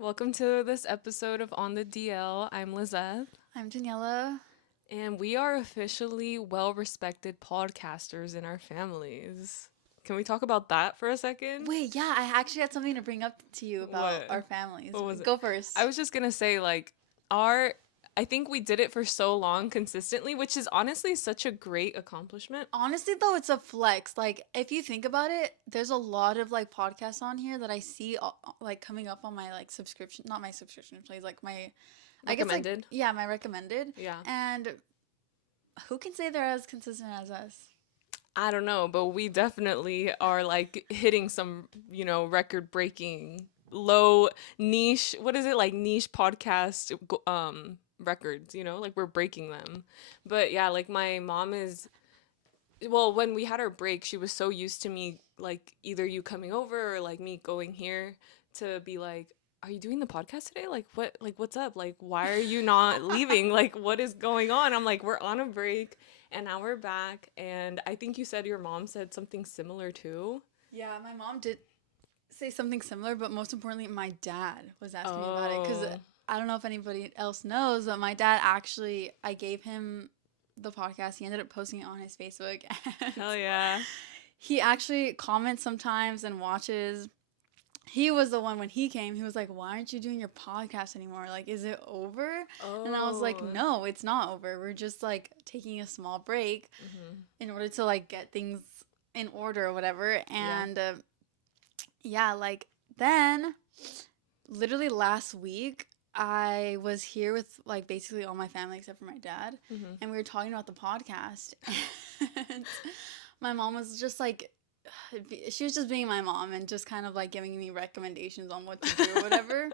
Welcome to this episode of On the DL. I'm Lizeth, I'm Daniella. and we are officially well respected podcasters in our families. Can we talk about that for a second? Wait, yeah, I actually had something to bring up to you about What? our families. What was it? Go I first. was just gonna say, like, our. I think we did it for so long consistently, which is honestly such a great accomplishment. Honestly, though, it's a flex. Like, if you think about it, there's a lot of like podcasts on here that I see like coming up on my like subscription, not my subscription plays, like my, I guess like Recommended. yeah, my recommended. Yeah. And who can say they're as consistent as us? I don't know, but we definitely are like hitting some, record breaking low niche, what is it, like niche podcast records, like we're breaking them. But yeah, like my mom is, well, when we had our break, she was so used to me, like either you coming over or like me going here to be like, are you doing the podcast today? Like what's up? Like why are you not leaving? Like what is going on? I'm like, we're on a break and now we're back. And I think you said your mom said something similar too. Yeah, my mom did say something similar, but most importantly, my dad was asking me about it because Oh, I don't know if anybody else knows, but my dad actually, I gave him the podcast. He ended up posting it on his Facebook, and hell yeah. he actually comments sometimes and watches. He was the one when he came. He was like, "Why aren't you doing your podcast anymore? Like, is it over?" And I was like, Oh. "No, it's not over. We're just like taking a small break Hmm. in order to like get things in order or whatever." Yeah. And yeah, like then literally last week I was here with like basically all my family except for my dad, Hmm. and we were talking about the podcast. And my mom was just like she was just being my mom and just kind of like giving me recommendations on what to do or whatever.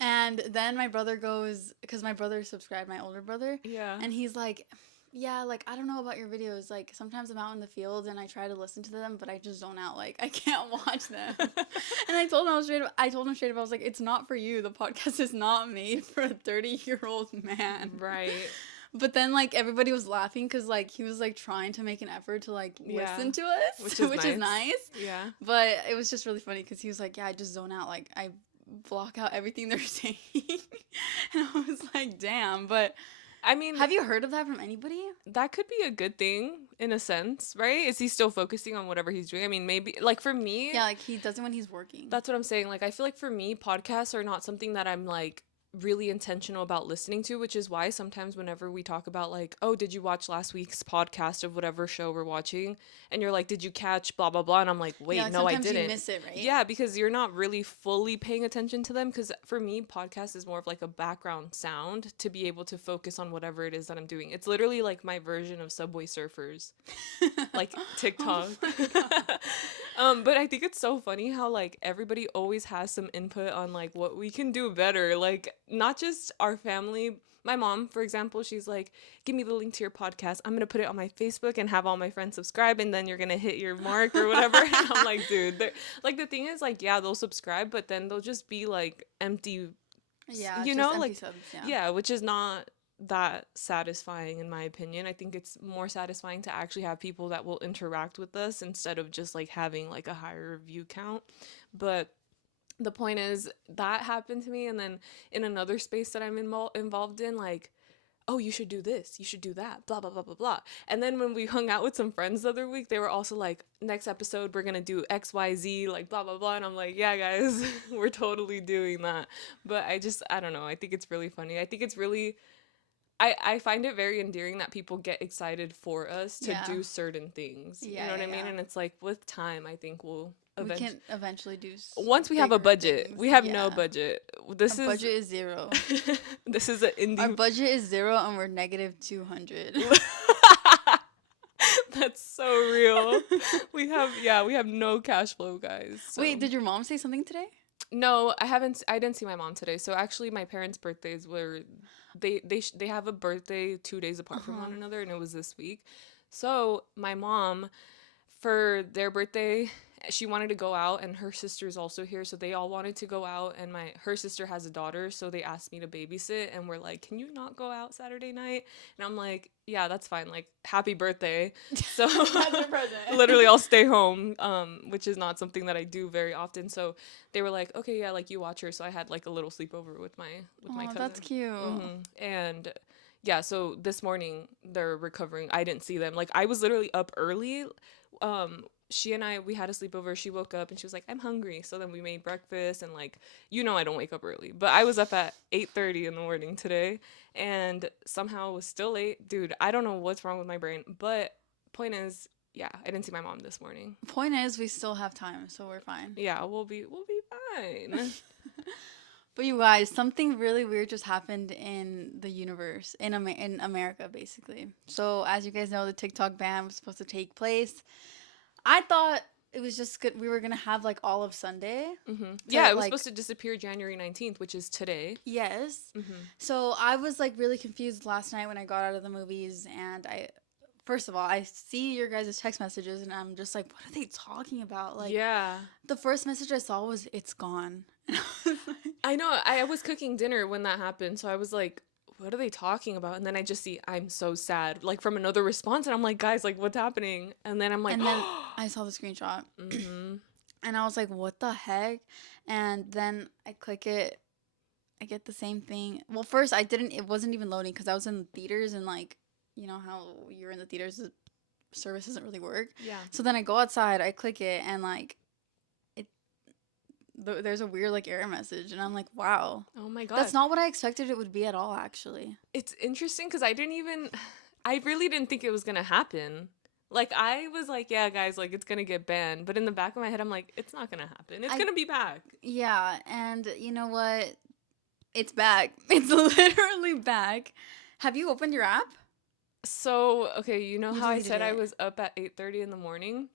And then my brother goes, because my brother subscribed, my older brother, Yeah. and he's like, "Yeah, like I don't know about your videos. Like sometimes I'm out in the field and I try to listen to them, but I just zone out. Like I can't watch them." And I told him straight up, I was like, "It's not for you. The podcast is not made for a 30-year-old man." Right. But then like everybody was laughing because like he was like trying to make an effort to like Yeah. listen to us, Which is which is nice. nice. Yeah. But it was just really funny because he was like, "Yeah, I just zone out. Like I block out everything they're saying." And I was like, "Damn." But I mean, have you heard of that from anybody? that could be a good thing in a sense, right? Is he still focusing on whatever he's doing? I mean, maybe like for me, Yeah, like he does it when he's working. that's what I'm saying. Like I feel like for me, podcasts are not something that I'm like really intentional about listening to, which is why sometimes whenever we talk about like, oh, did you watch last week's podcast of whatever show we're watching? And you're like, did you catch blah blah blah? And I'm like, Yeah, wait, like no, I sometimes you didn't. miss it, right? Yeah, because you're not really fully paying attention to them. Because for me, podcast is more of like a background sound to be able to focus on whatever it is that I'm doing. It's literally like my version of Subway Surfers, like Oh TikTok. my god. But I think it's so funny how like everybody always has some input on like what we can do better. Like not just our family. My mom, for example, she's like, "Give me the link to your podcast. I'm gonna put it on my Facebook and have all my friends subscribe, and then you're gonna hit your mark or whatever." And I'm like, dude, like the thing is, like, yeah, they'll subscribe, but then they'll just be like empty, Yeah, it's just empty like, subs, yeah. yeah, which is not that satisfying in my opinion. I think it's more satisfying to actually have people that will interact with us instead of just like having like a higher view count. But the point is that happened to me, and then in another space that I'm involved in, like, oh, you should do this, you should do that, blah blah blah blah blah. And then when we hung out with some friends the other week, they were also like, next episode we're gonna do XYZ, like blah blah blah. And I'm like, yeah guys, we're totally doing that. But I don't know, I think it's really funny. I think it's really, I find it very endearing that people get excited for us to Yeah. do certain things. You Yeah, know what yeah, I mean? yeah. And it's like with time, I think we'll We eventually, can eventually do once we have a bigger budget. things. We have no Yeah. budget. Our This is budget is zero. this is an Our indie. budget is zero and we're negative 200. That's so real. We have no cash flow, guys. Wait, So did your mom say something today? no, I haven't. I didn't see my mom today. So actually, my parents' birthdays were they have a birthday 2 days apart from one Uh-huh. another, and it was this week. So my mom, for their birthday she wanted to go out, and her sister is also here, so they all wanted to go out, and my her sister has a daughter, so they asked me to babysit, and we're like, can you not go out Saturday night? And I'm like, yeah, that's fine, like, happy birthday. So That's your present. literally I'll stay home, which is not something that I do very often. So they were like, okay, yeah, like, you watch her. So I had like a little sleepover with my Oh, that's cousin. cute. And yeah, so this morning they're recovering. I didn't see them. Like, I was literally up early. She and I, we had a sleepover. She woke up and she was like, I'm hungry. So then we made breakfast, and like, I don't wake up early, but I was up at 8:30 in the morning today, and somehow it was still late. Dude, I don't know what's wrong with my brain, but point is, yeah, I didn't see my mom this morning. Point is, we still have time, so we're fine. Yeah, we'll be fine. But you guys, something really weird just happened in the universe, in America, basically. So as you guys know, the TikTok ban was supposed to take place. I thought it was just good. We were gonna have like all of Sunday Yeah, to it was like supposed to disappear January 19th, which is today. yes. So I was like really confused last night when I got out of the movies, and I first of all, I see your guys' text messages, and I'm just like, what are they talking about? Like, Yeah. the first message I saw was, it's gone. And I was like, I know. I was cooking dinner when that happened, so I was like, what are they talking about? And then I just see, I'm so sad, like, from another response, and I'm like, guys, like, what's happening? And then I'm like, and then I saw the screenshot, mm-hmm. and I was like, what the heck? And then I click it, I get the same thing. Well, first, it wasn't even loading because I was in the theaters, and like, you know how you're in the theaters, the service doesn't really work. Yeah. So then I go outside, I click it, and like, there's a weird like error message, and I'm like, wow, Oh my that's God. not what I expected it would be at all, actually. It's interesting because I really didn't think it was gonna happen. Like, I was like, yeah, guys, like, it's gonna get banned. But in the back of my head, I'm like, it's not gonna happen. It's I gonna be back. Yeah, and you know what? It's back. It's literally back. Have you opened your app? So, okay, you know You how I deleted said I it. was up at 8:30 in the morning?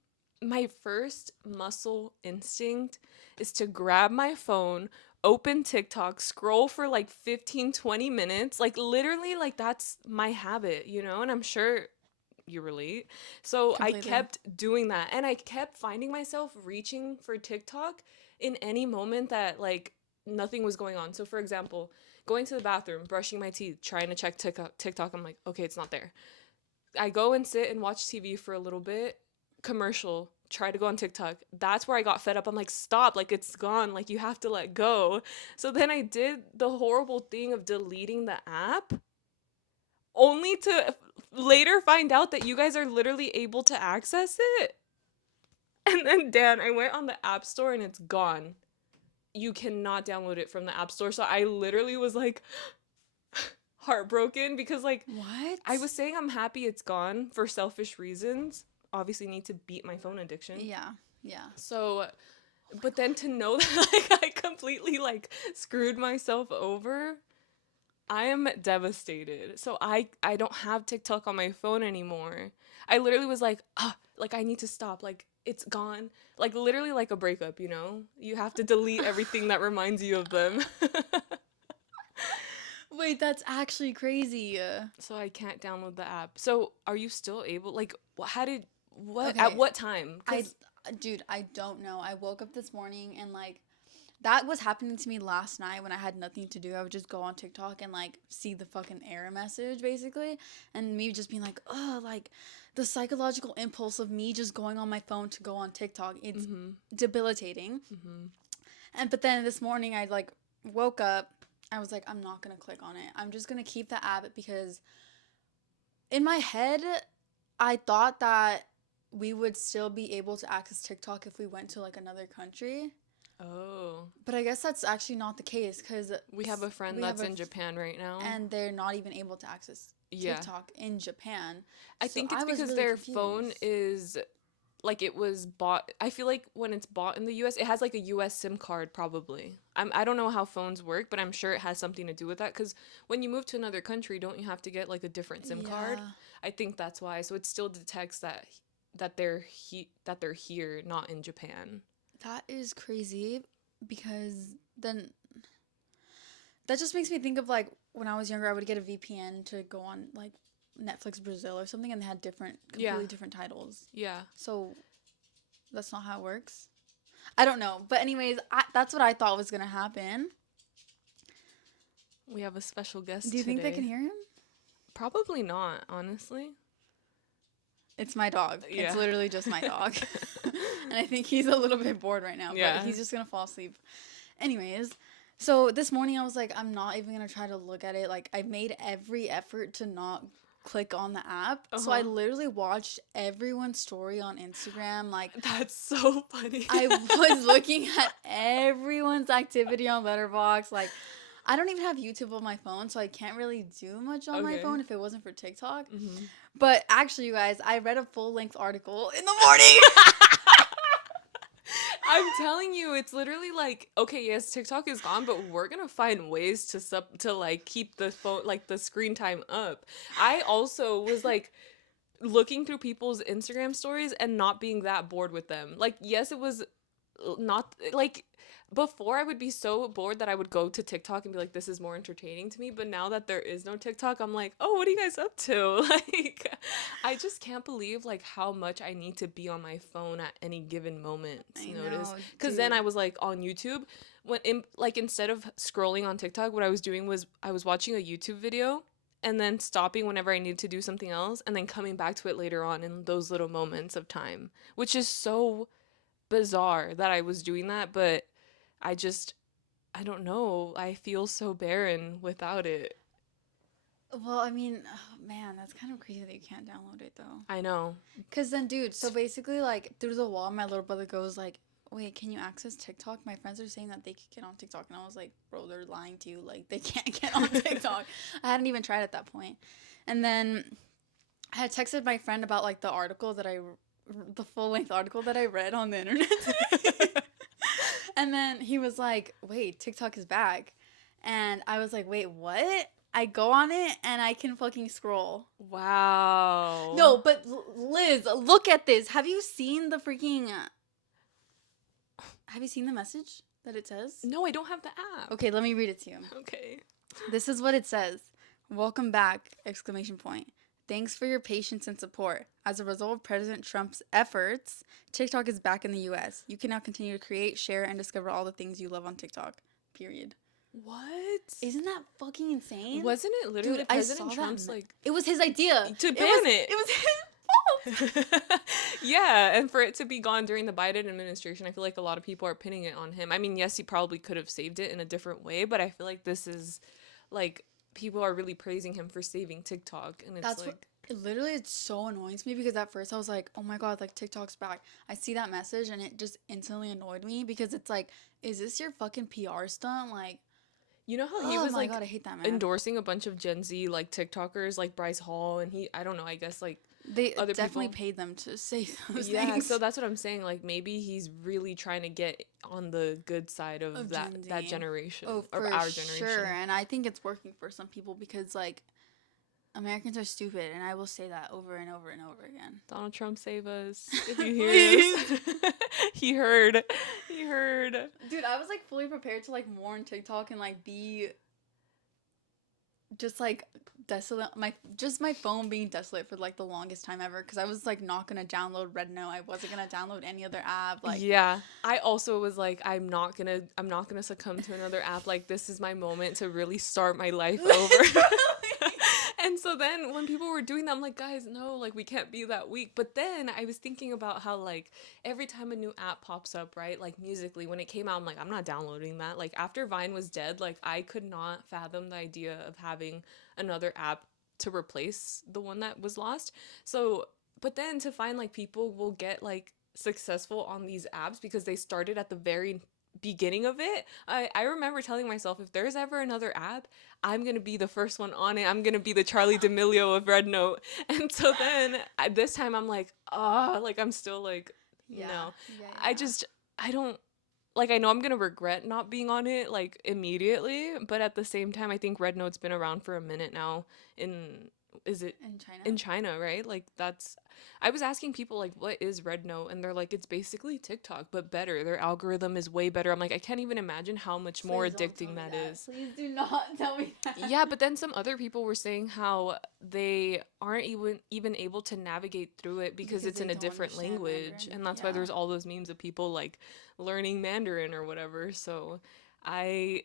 My first muscle instinct is to grab my phone, open TikTok, scroll for like 15, 20 minutes. Like, literally, like, that's my habit, And I'm sure you relate. So I Completely. kept doing that, and I kept finding myself reaching for TikTok in any moment that, like, nothing was going on. So for example, going to the bathroom, brushing my teeth, trying to check TikTok, I'm like, okay, it's not there. I go and sit and watch TV for a little bit, commercial, try to go on TikTok. That's where I got fed up. I'm like, stop, like, it's gone, like, you have to let go. So then I did the horrible thing of deleting the app, only to later find out that you guys are literally able to access it. And then, Dan, I went on the App Store and it's gone. You cannot download it from the App Store. So I literally was like heartbroken because, like, I What? was saying I'm happy it's gone for selfish reasons. Obviously, need to beat my phone addiction. Yeah. Yeah. So, but then to know that, like, I completely, like, screwed myself over, I am devastated. So I don't have TikTok on my phone anymore. I literally was like, like, I need to stop. Like, it's gone. Like, literally like a breakup. You have to delete everything that reminds you of them. Wait, that's actually crazy. So I can't download the app. So are you still able, like, how did what at Okay. what time? I, Cuz dude, I don't know. I woke up this morning and like that was happening to me last night when I had nothing to do. I would just go on TikTok and like see the fucking error message basically, and me just being like, oh, like the psychological impulse of me just going on my phone to go on TikTok. It's debilitating. And but then this morning I like woke up. I was like, I'm not gonna click on it. I'm just gonna keep the app because in my head, I thought that we would still be able to access TikTok if we went to like another country. oh, But I guess that's actually not the case because we have a friend we have that's in Japan right now. and they're not even able to access Yeah. TikTok in Japan. I So think it's I was because really their phone confused. is, like, it was bought. I feel like when it's bought in the US, it has like a US SIM card probably. I don't know how phones work, but I'm sure it has something to do with that, cuz when you move to another country, don't you have to get like a different SIM card? Yeah, I think that's why. So it still detects that they're here, not in Japan. that is crazy because then that just makes me think of like when I was younger, I would get a VPN to go on like Netflix Brazil or something, and they had Yeah. completely different titles. Yeah. So That's not how it works. I don't know. But anyways, that's what I thought was gonna happen. We have a special guest Do you think they can today. hear him? Probably not, honestly. It's my dog. It's Yeah. literally just my dog. And I think he's a little bit bored right now, but Yeah. he's just gonna fall asleep. Anyways, so this morning I was like, I'm not even gonna try to look at it. Like, I made every effort to not click on the app. So I Uh-huh. literally watched everyone's story on Instagram. Like, That's so funny. I was looking at everyone's activity on Letterboxd. Like, I don't even have YouTube on my phone, so I can't really do much on my Okay. phone if it wasn't for TikTok. Mm-hmm. But actually, you guys, I read a full length article in the morning. I'm telling you, it's literally like, okay, yes, TikTok is gone, but we're gonna find ways to like keep the phone, like the screen time up. I also was like looking through people's Instagram stories and not being that bored with them. Like, yes, it was not like before I would be so bored that I would go to TikTok and be like, this is more entertaining to me. But now that there is no TikTok, I'm like, oh, what are you guys up to? Like, I just can't believe like how much I need to be on my phone at any given moment's I notice. know, Because then dude. I was like on YouTube. Like instead of scrolling on TikTok, what I was doing was I was watching a YouTube video and then stopping whenever I needed to do something else and then coming back to it later on in those little moments of time, which is so bizarre that I was doing that, but I just I don't know. I feel so barren without it. Well, I mean, oh, man, that's kind of crazy that you can't download it though. I know. Cause then, dude, so basically, like through the wall, my little brother goes like, "Wait, can you access TikTok? My friends are saying that they could get on TikTok," and I was like, "Bro, they're lying to you. Like they can't get on TikTok." I hadn't even tried at that point, and then I had texted my friend about like the full length article that I read on the internet. And then he was like, "Wait, TikTok is back." And I was like, "Wait, what?" I go on it and I can fucking scroll. Wow. No, but Liz, look at this. Have you seen the message that it says? No, I don't have the app. Okay, let me read it to you. Okay. This is what it says. Welcome back! Exclamation point. Thanks for your patience and support. As a result of President Trump's efforts, TikTok is back in the US. You can now continue to create, share, and discover all the things you love on TikTok. Period. What? Isn't that fucking insane? Wasn't it literally Dude, I President saw Trump's that. like It was his idea. to It was ban it? it was his fault. Yeah, and for it to be gone during the Biden administration, I feel like a lot of people are pinning it on him. I mean, yes, he probably could have saved it in a different way, but I feel like this is like people are really praising him for saving TikTok, and it's That's what like, it literally it so annoys me because at first I was like, "Oh my god, like TikTok's back." I see that message and it just instantly annoyed me because it's like, "Is this your fucking PR stunt?" Like, you know how he oh was my like god, I hate that man. endorsing a bunch of Gen Z like TikTokers like Bryce Hall, and he, I don't know, I guess like They other definitely people. paid them to say those Yeah, so things that's what I'm saying. Like maybe he's really trying to get on the good side of of that Gen that Z. generation Oh, or for our sure. generation. And I think it's working for some people because like Americans are stupid, and I will say that over and over and over again. Donald Trump, save us if you hear Please. this. He heard. He heard. Dude, I was like fully prepared to like mourn TikTok and like be just like desolate my phone being desolate for like the longest time ever because I was like not gonna download Rednote. I wasn't gonna download any other app. Like Yeah. I also was like, I'm not gonna succumb to another app. Like this is my moment to really start my life over. literally. And so then when people were doing that, I'm like, guys, no, like we can't be that weak. But then I was thinking about how like every time a new app pops up, right? Like musically, when it came out, I'm like, I'm not downloading that. Like after Vine was dead, like I could not fathom the idea of having another app to replace the one that was lost. So, but then to find like people will get like successful on these apps because they started at the very beginning of it. I remember telling myself if there's ever another app, I'm gonna be the first one on it. I'm gonna be the Charlie D'Amelio of Red Note. And so then this time I'm like, like I'm still like, Yeah, no. yeah, I yeah. just, I don't, like I know I'm gonna regret not being on it like immediately, but at the same time, I think Red Note's been around for a minute now in is it In China? in China, right? Like that's I was asking people like what is Red Note and they're like it's basically TikTok but better. Their algorithm is way better. I'm like I can't even imagine how much more Please don't tell addicting me that that. is. Please do not tell me that. Yeah, but then some other people were saying how they aren't even able to navigate through it because Because it's they in a don't different understand language Mandarin. and that's why Yeah. there's all those memes of people like learning Mandarin or whatever. So I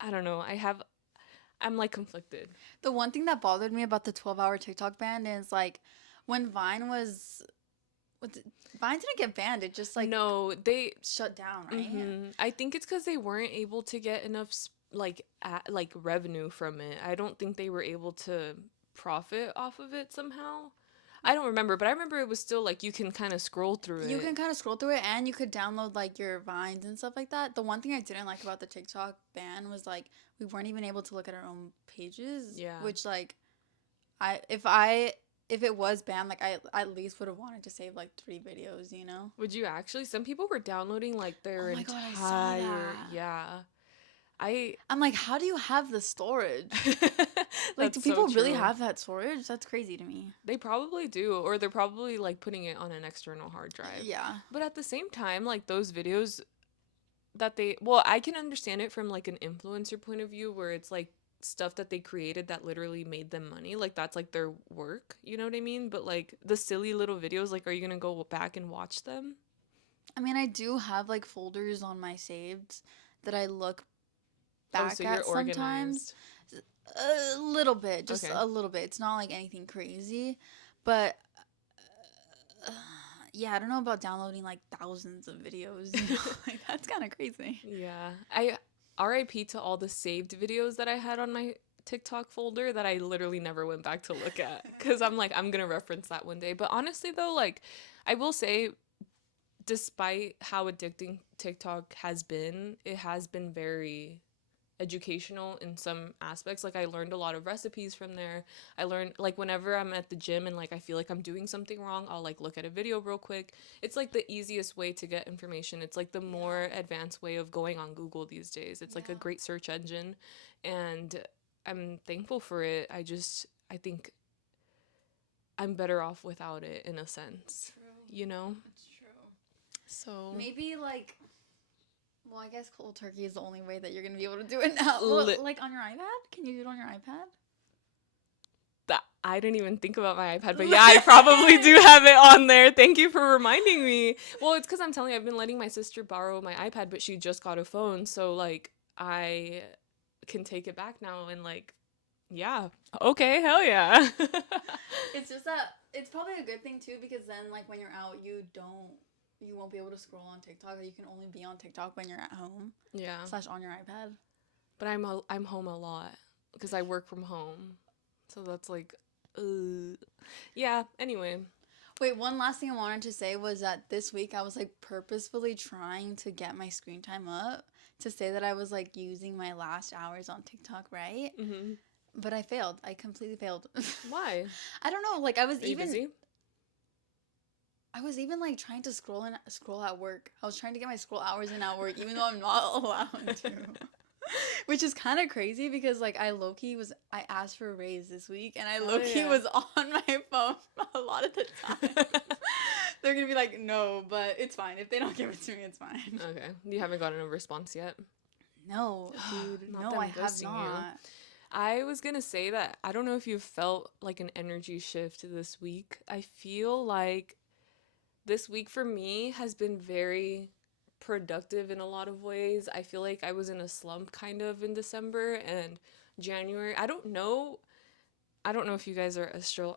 I don't know. I'm like conflicted. The one thing that bothered me about the 12-hour TikTok ban is like when Vine was Vine didn't get banned, it just like No, they shut down, right? mhm. I think it's cuz they weren't able to get enough like revenue from it. I don't think they were able to profit off of it somehow. I don't remember, but I remember it was still like you can kind of scroll through You it. can kind of scroll through it and you could download like your vines and stuff like that. The one thing I didn't like about the TikTok ban was like we weren't even able to look at our own pages, Yeah. which like I if it was banned, like I at least would have wanted to save like 3 videos, you know? Would you actually? Some people were downloading like Oh their my god, I saw entire, that. yeah. I I'm like, how do you have the storage? Like, do That's so people really true. have that storage? That's crazy to me. They probably do, or they're probably like putting it on an external hard drive. Yeah. But at the same time, like those videos that well, I can understand it from like an influencer point of view where it's like stuff that they created that literally made them money. Like that's like their work, you know what I mean? But like the silly little videos, like are you going to go back and watch them? I mean, I do have like folders on my saved that I look Oh, so back you're at sometimes. organized. A little bit, just Okay. a little bit. It's not like anything crazy, but uh, yeah, I don't know about downloading like thousands of videos, you know? Like that's kind of crazy. Yeah. I RIP to all the saved videos that I had on my TikTok folder that I literally never went back to look at cuz I'm like I'm going to reference that one day. But honestly though, like I will say despite how addicting TikTok has been, it has been very educational in some aspects. Like I learned a lot of recipes from there. I learned like whenever I'm at the gym and like I feel like I'm doing something wrong, I'll like look at a video real quick. It's like the easiest way to get information. It's like the more Yeah. advanced way of going on Google these days. It's like a Yeah. great search engine and I'm thankful for it. I think I'm better off without it in a sense. True. You know? It's true. So Maybe like, well, I guess cold turkey is the only way that you're gonna be able to do it now. Well, li- like on your iPad? Can you do it on your iPad? that I didn't even think about my iPad, but yeah, I probably do have it on there. Thank you for reminding me. Well, it's because I'm telling you, I've been letting my sister borrow my iPad, but she just got a phone, so like I can take it back now and like, yeah, okay, hell yeah. It's just that it's probably a good thing too because then like when you're out, you won't be able to scroll on TikTok. You can only be on TikTok when you're at home Yeah, slash on your iPad. but I'm home a lot because I work from home, so that's like, yeah. Anyway, Wait, one last thing I wanted to say was that this week I was like purposefully trying to get my screen time up to say that I was like using my last hours on TikTok, right? mm-hmm. But I failed. I completely failed. Why? I don't know. Like Are you busy? I was even like trying to scroll at work. I was trying to get my scroll hours in at work, even though I'm not allowed to. Which is kind of crazy because like I asked for a raise this week and I Hell low key yeah. was on my phone a lot of the time. They're gonna be like, no, but it's fine. If they don't give it to me, it's fine. Okay, you haven't gotten a response yet. No, dude, Not no, them I have ghosting you. not. I was gonna say that I don't know if you've felt like an energy shift this week. I feel like this week for me has been very productive in a lot of ways. I feel like I was in a slump kind of in December and January. I don't know if you guys are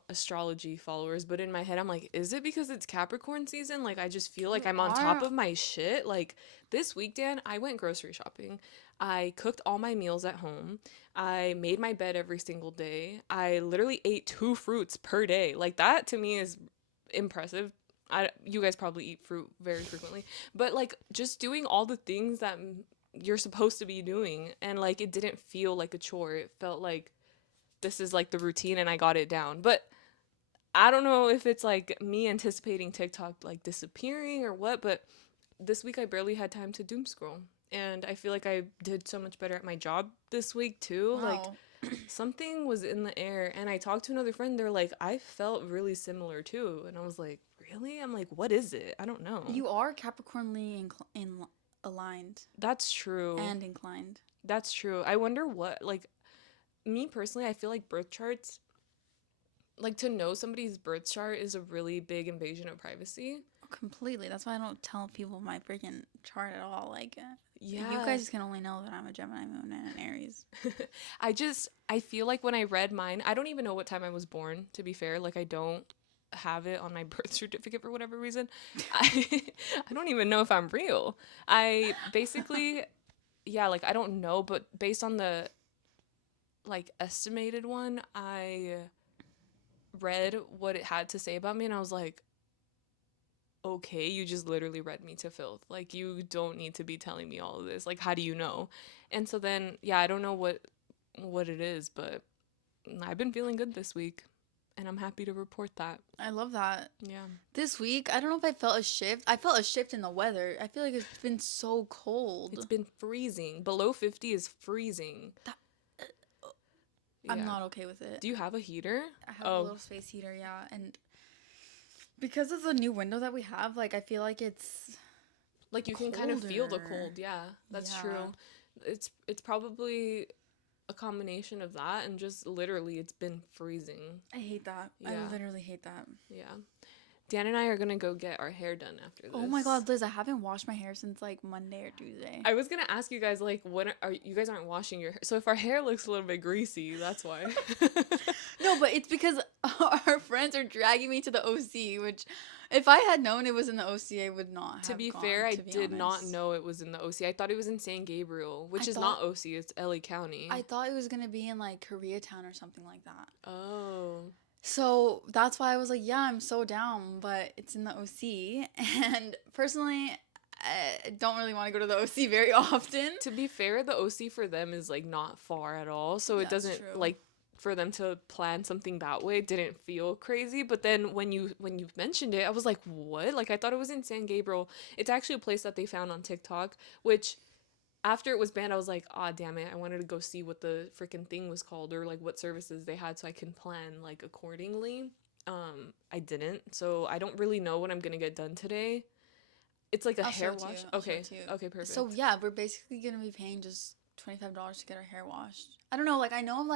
astrology followers, but in my head, I'm like, is it because it's Capricorn season? Like, I just feel like You I'm on top are of my shit. Like, this week, Dan, I went grocery shopping. I cooked all my meals at home. I made my bed every single day. I literally ate 2 fruits per day. Like, that to me is impressive. You guys probably eat fruit very frequently, but like, just doing all the things that you're supposed to be doing. And like, it didn't feel like a chore. It felt like, this is like the routine and I got it down. But I don't know if it's like me anticipating TikTok like disappearing or what, but this week I barely had time to doom scroll. And I feel like I did so much better at my job this week too. Like wow. something was in the air. And I talked to another friend. They're like, I felt really similar too. And I was like, really? I'm like, what is it? I don't know. You are Capricornly aligned That's true. and inclined. That's true. I wonder what, like, me personally, I feel like birth charts, like, to know somebody's birth chart is a really big invasion of privacy. Completely. That's why I don't tell people my freaking chart at all. Like, you Yeah. guys can only know that I'm a Gemini moon and an Aries. I feel like when I read mine, I don't even know what time I was born, to be fair. Like, I don't have it on my birth certificate for whatever reason. I, I don't even know if I'm real. I basically, yeah, like, I don't know, but based on the, like, estimated one, I read what it had to say about me and I was like, okay, you just literally read me to filth. Like, you don't need to be telling me all of this. Like, how do you know? And so then, yeah, I don't know what it is, but I've been feeling good this week, and I'm happy to report that. I love that. Yeah. This week, I don't know if I felt a shift. I felt a shift in the weather. I feel like it's been so It's cold. been freezing. Below 50 is freezing. That, I'm Yeah. not okay with it. Do you have a heater? I have a Oh, little space heater, yeah, and because of the new window that we have, like I feel like it's like you can kind of feel the colder. cold. Yeah, that's Yeah, true. It's probably a combination of that and just literally it's been freezing. I hate that. I Yeah. literally hate that. Yeah. Dan and I are gonna go get our hair done after Oh my this. God, Liz, I haven't washed my hair since like Monday or Tuesday. I was gonna ask you guys like when are you guys aren't washing your hair? So if our hair looks a little bit greasy, that's why. No, but it's because our friends are dragging me to the OC, which if I had known it was in the OC, I would not To have be fair, gone, I to be did not honest. know it was in the OC. I thought it was in San Gabriel, I which is thought not OC. It's LA County. I thought it was gonna be in like Koreatown or something like that. Oh, So that's why I was like, yeah, I'm so down, but it's in the OC. And personally, I don't really want to go to the OC very often. to be fair, the OC for them is like not far at all, so it That's doesn't true. like for them to plan something that way didn't feel crazy. But then when you mentioned it, I was like, what? Like I thought it was in San Gabriel. It's actually a place that they found on TikTok, which after it was banned, I was like, ah, damn it. I wanted to go see what the freaking thing was called or like what services they had so I can plan like accordingly. I didn't. So I don't really know what I'm gonna get done today. It's like a I'll show hair it to you. wash. I'll show Okay. it to you. Okay, So perfect. yeah, we're basically gonna be paying just $25 to get our hair washed. I don't know, like I know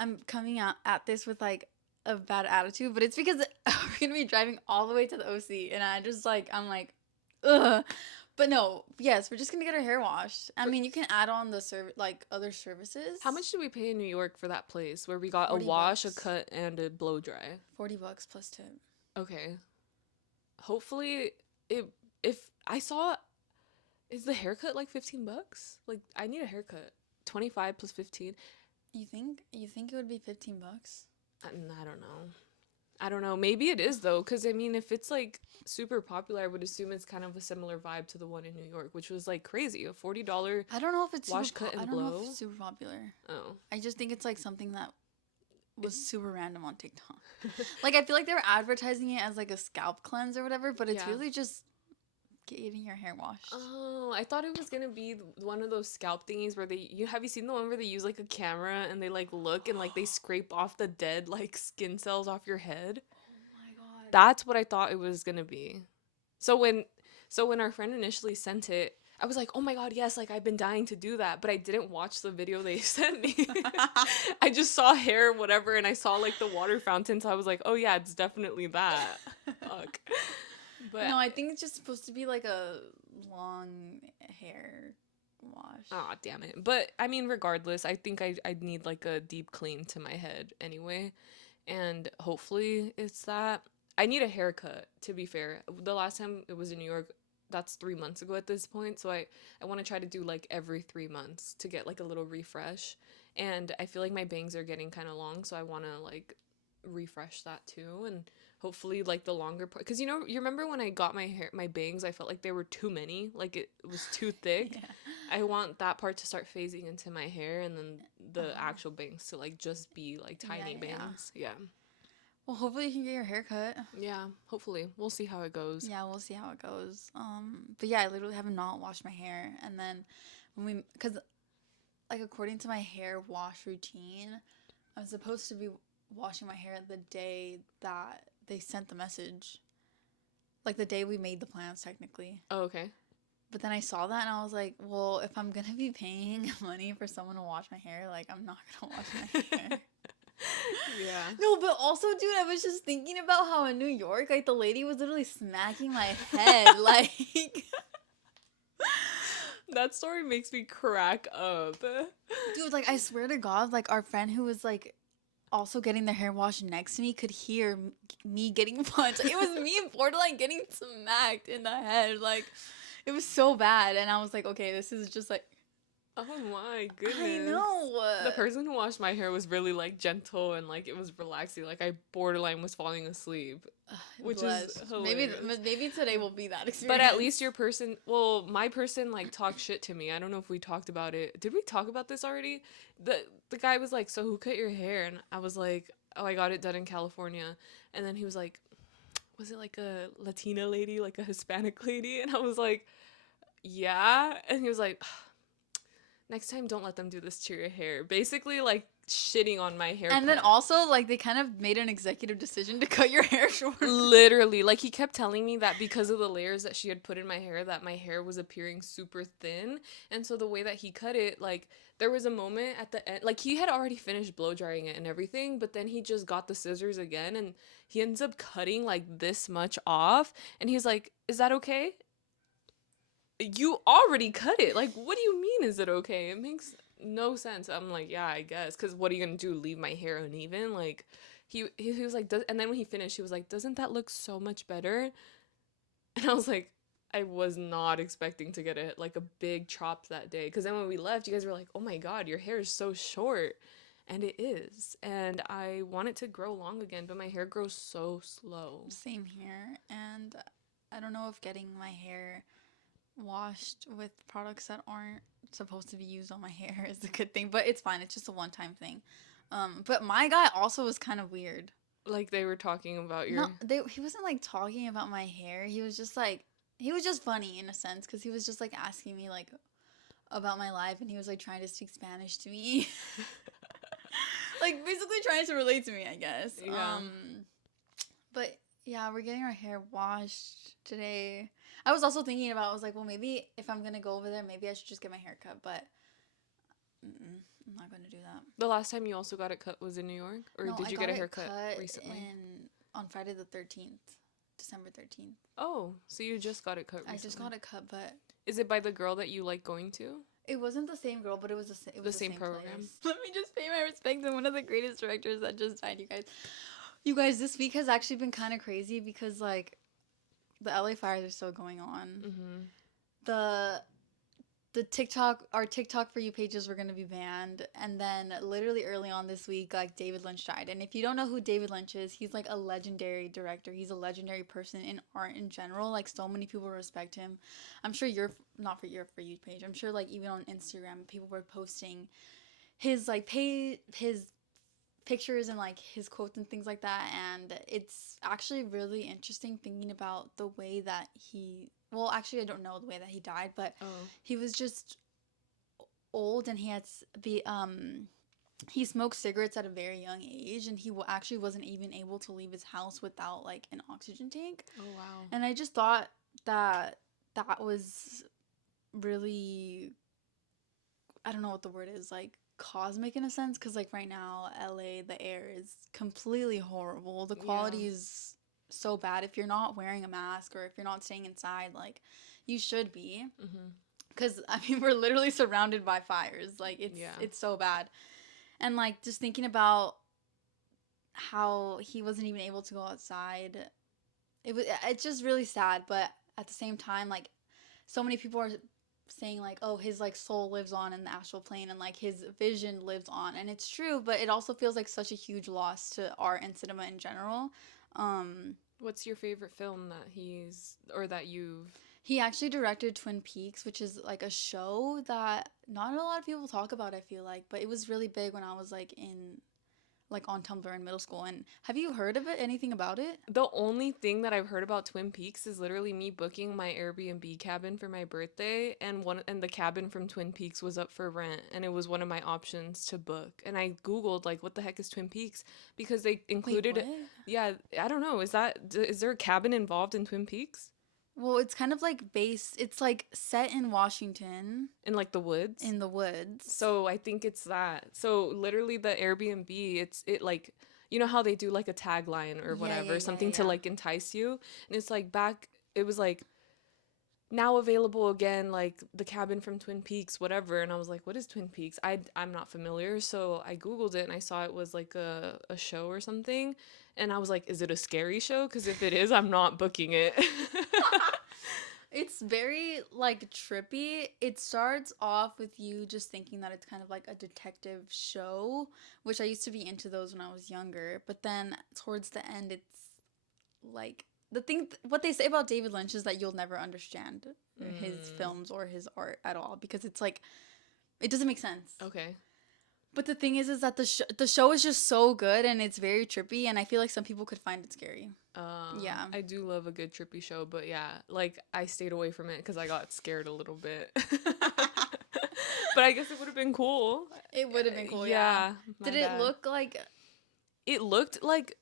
I'm coming out at this with like a bad attitude, but it's because we're gonna be driving all the way to the OC, and I'm like, ugh. But no, yes, we're just gonna get our hair washed. I For, mean, you can add on the like other services. how much did we pay in New York for that place where we got a 40 wash, a bucks. cut, and a blow dry? $40 plus tip. Okay. Hopefully it if I saw is the haircut like 15 bucks? Like I need a haircut. 25 plus 15. You think it would be $15? I don't know. I don't know. Maybe it is though, because I mean, if it's like super popular, I would assume it's kind of a similar vibe to the one in New York, which was like crazy, a $40 I don't know if it's wash, cut, I and don't know if blow. it's super popular. Oh, I just think it's like something that was it's super random on TikTok. Like I feel like they were advertising it as like a scalp cleanse or whatever, but it's yeah. really just getting your hair washed. Oh, I thought it was gonna be one of those scalp thingies where you have you seen the one where they use like a camera and they like look and like they scrape off the dead like skin cells off your head. Oh my god. That's what I thought it was gonna be. So when our friend initially sent it, I was like, "Oh my god, yes, like I've been dying to do that," but I didn't watch the video they sent me. I just saw hair whatever and I saw like the water fountain, so I was like, "Oh yeah, it's definitely that." Fuck. But No, I think it's just supposed to be like a long hair wash. ah, damn it. But I mean, regardless, I think I need like a deep clean to my head anyway. And hopefully it's that. I need a haircut, to be fair. The last time it was in New York, that's 3 months ago at this point. So I want to try to do like every 3 months to get like a little refresh. And I feel like my bangs are getting kind of long, so I want to like refresh that too. And hopefully like the longer part, because you remember when I got my bangs, I felt like there were too many, like it was too thick. Yeah. I want that part to start phasing into my hair and then the Uh-huh. actual bangs to like just be like Yeah, tiny yeah, yeah. bangs. Yeah. Well, hopefully you can get your hair cut. Yeah, hopefully. We'll see how it goes. Yeah, we'll see how it goes. But yeah, I literally have not washed my hair, and then because like according to my hair wash routine, I'm supposed to be washing my hair the day that they sent the message. Like the day we made the plans technically. Oh, okay. But then I saw that and I was like, well, if I'm gonna be paying money for someone to wash my hair, like I'm not gonna wash my hair. Yeah. No, but also, dude, I was just thinking about how in New York, like the lady was literally smacking my head, like That story makes me crack up. dude, like I swear to God, like our friend who was like also getting their hair washed next to me could hear me getting punched. It was me and Borderline getting smacked in the head, like it was so bad, and I was like, okay, this is just like Oh my I goodness. know. The person who washed my hair was really like gentle and like it was relaxing. Like I borderline was falling asleep, which is Blessed. hilarious. Maybe today will be that But at least experience. your person, well, my person like talked shit to me. I don't know if we talked about it. Did we talk about this already? The guy was like, "So who cut your hair?" And I was like, "Oh, I got it done in California." And then he was like, "Was it like a Latina lady, like a Hispanic lady?" And I was like, "Yeah." And he was like, "Next time don't let them do this to your hair." Basically like shitting on my And then haircut. also, like, they kind of made an executive decision to cut your hair shorter. Literally, like he kept telling me that because of the layers that she had put in my hair, that my hair was appearing super thin. And so the way that he cut it, like there was a moment at the end, like he had already finished blow drying it and everything, but then he just got the scissors again and he ends up cutting like this much off. And he's like, "Is that okay? You already cut it. Like, what do you mean, is it okay? It makes no sense." I'm like, "Yeah, I guess. Because what are you going to do? Leave my hair uneven?" Like, he was like, and then when he finished, he was like, "Doesn't that look so much better?" And I was like, I was not expecting to get like a big chop that day. Because then when we left, you guys were like, "Oh my God, your hair is so short." And it is. And I want it to grow long again, but my hair grows so slow. Same here. And I don't know if getting my hair washed with products that aren't supposed to be used on my hair is a good thing, but it's fine. It's just a one-time thing. But my guy also was kind of weird. Like they were talking about No, your. he wasn't like talking about my hair. He was just like he was just funny in a sense because he was just like asking me like about my life and he was like trying to speak Spanish to me. Like basically trying to relate to me, I guess. Yeah. But yeah, we're getting our hair washed today. I was also thinking about I was like, well, maybe if I'm gonna go over there, maybe I should just get my hair cut, but I'm not gonna do that. The last time you also got it cut was in New York? Or No, did I you get got a it haircut cut recently? in on Friday the 13th, December 13th. Oh, so you just got it cut I just recently. got it cut, but Is it by the girl that you like going to? it wasn't the same girl, but it was it The was the same same program? place. Let me just pay my respects to one of the greatest directors that just died, you guys. You guys, this week has actually been kind of crazy because like the LA fires are still going on. Mm-hmm. The our TikTok for you pages were gonna be banned, and then literally early on this week, like David Lynch died. And if you don't know who David Lynch is, he's like a legendary director. He's a legendary person in art in general. Like so many people respect him. I'm sure you're not for your for you page. I'm sure like even on Instagram, people were posting his like his pictures and like his quotes and things like that. And it's actually really interesting thinking about the way that he. Well, actually, I don't know the way that he died, but Oh. he was just old and he had be he smoked cigarettes at a very young age and he actually wasn't even able to leave his house without like an oxygen tank. Oh, wow. And I just thought that that was really, I don't know what the word is, like cosmic in a sense, because like right now LA, the air is completely horrible. The Yeah. quality is so bad. If you're not wearing a mask or if you're not staying inside, like you should be, Mm-hmm. because I mean we're literally surrounded by fires. Like Yeah. it's so bad. And like just thinking about how he wasn't even able to go outside, it's just really sad. But at the same time, like so many people are saying like, oh, his like soul lives on in the astral plane and like his vision lives on, and it's true. But it also feels like such a huge loss to art and cinema in general. um What's your favorite film that or that you've. he actually directed Twin Peaks, which is like a show that not a lot of people talk about, I feel like, but it was really big when I was like in like on Tumblr in middle school. And have you heard of it? Anything about it? The only thing that I've heard about Twin Peaks is literally me booking my Airbnb cabin for my birthday, and the cabin from Twin Peaks was up for rent, and it was one of my options to book. And I googled like what the heck is Twin Peaks, because they Wait, included, what? yeah, I don't know, is there a cabin involved in Twin Peaks? Well, it's kind of like based, it's like set in Washington In like the woods? in the woods. So I think it's that. So literally the Airbnb, it like, you know how they do like a tagline or Yeah, yeah, whatever, yeah, something to yeah. like entice you. And it's like back, it was like now available again, like the cabin from Twin Peaks, whatever. And I was like, what is Twin Peaks? I'm not familiar. So I Googled it and I saw it was like a show or something. And I was like, is it a scary show? Because if it is, I'm not booking it. It's very like trippy. It starts off with you just thinking that it's kind of like a detective show, which I used to be into those when I was younger. But then towards the end, it's like what they say about David Lynch is that you'll never understand his Mm, films or his art at all because it's like it doesn't make sense. okay. But the thing is that the show is just so good and it's very trippy, and I feel like some people could find it scary. Yeah. I do love a good trippy show, but yeah, like I stayed away from it because I got scared a little bit. But I guess it would have been cool. It would have been cool, yeah. Yeah, my Did it bad. look like It looked like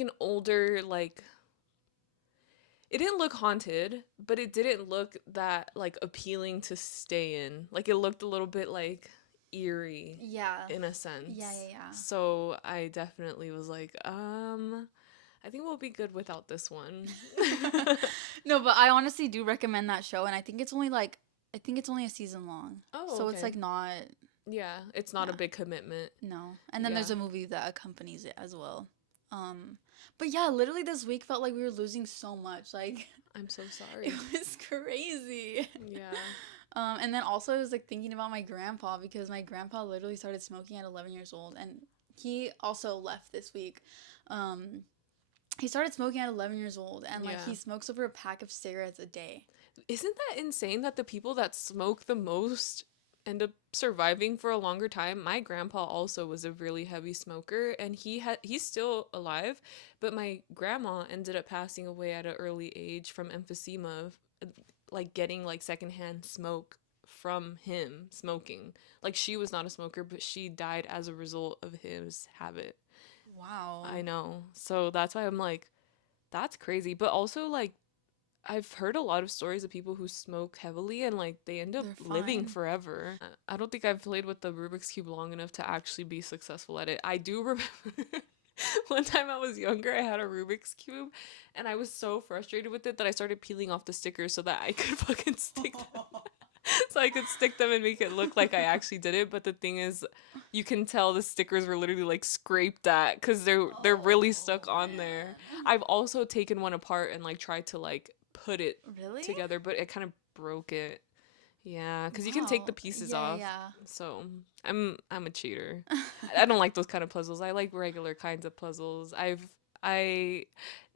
an older like it didn't look haunted, but it didn't look that like appealing to stay in. Like it looked a little bit like eerie yeah. in a Yeah, sense. yeah, So I definitely was like, I think we'll be good without this one. yeah. No, but I honestly do recommend that show, and I think it's only a season long. Oh, So it's okay. like not Yeah, it's not a yeah. big commitment. No. And then Yeah, there's a movie that accompanies it as well. But yeah, literally this week felt like we were losing so much. Like I'm so it sorry. was crazy. Yeah. And then also I was like thinking about my grandpa because my grandpa literally started smoking at 11 years old, and he also left this week. Um, he started smoking at 11 years old, and like Yeah. he smokes over a pack of cigarettes a day. Isn't that insane that the people that smoke the most end up surviving for a longer time? My grandpa also was a really heavy smoker, and he's still alive, but my grandma ended up passing away at an early age from emphysema, like getting like secondhand smoke from him smoking. Like she was not a smoker, but she died as a result of his habit. I Wow. know. So that's why I'm like, that's crazy. But also like I've heard a lot of stories of people who smoke heavily and like they end up They're living fine. forever. I don't think I've played with the Rubik's Cube long enough to actually be successful at it. I do remember one time I was younger, I had a Rubik's Cube and I was so frustrated with it that I started peeling off the stickers so that I could fucking stick them. So I could stick them and make it look like I actually did it. But the thing is, you can tell the stickers were literally like scraped at because they're really Oh stuck on there. man. I've also taken one apart and like tried to like put it Really? together, but it kind of broke it. Yeah, because you can take the Wow. pieces Yeah, off. yeah, So I'm a cheater. yeah. I don't like those kind of puzzles. I like regular kinds of puzzles. I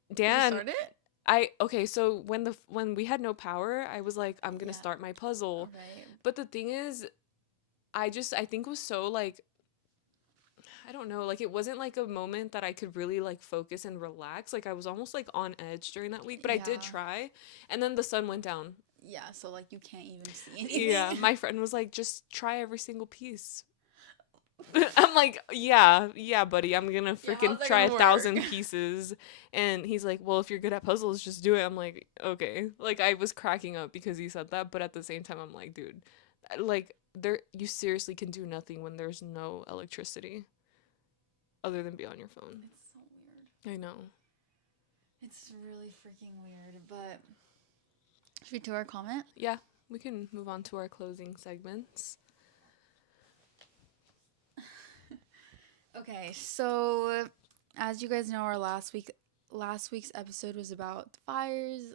Did you Dan start it? I okay, so when we had no power, I was like, I'm gonna Yeah. start my All puzzle. right. But the thing is, I think was so like I don't know, like it wasn't like a moment that I could really like focus and relax. Like I was almost like on edge during that week, but I did Yeah. try. And then the sun went down. Yeah, so like you can't even see Yeah, anything. my friend was like, just try every single piece. I'm like, yeah, yeah, buddy, I'm gonna Yeah, freaking how's that try a gonna work? thousand pieces. And he's like, well, if you're good at puzzles, just do it. I'm like, okay. Like I was cracking up because he said that, but at the same time, I'm like, dude, like you seriously can do nothing when there's no electricity other than be on your phone. It's so weird. I know. It's really freaking weird. But should we do our comment? Yeah, we can move on to our closing segments. Okay, so as you guys know, our last week's episode was about the fires.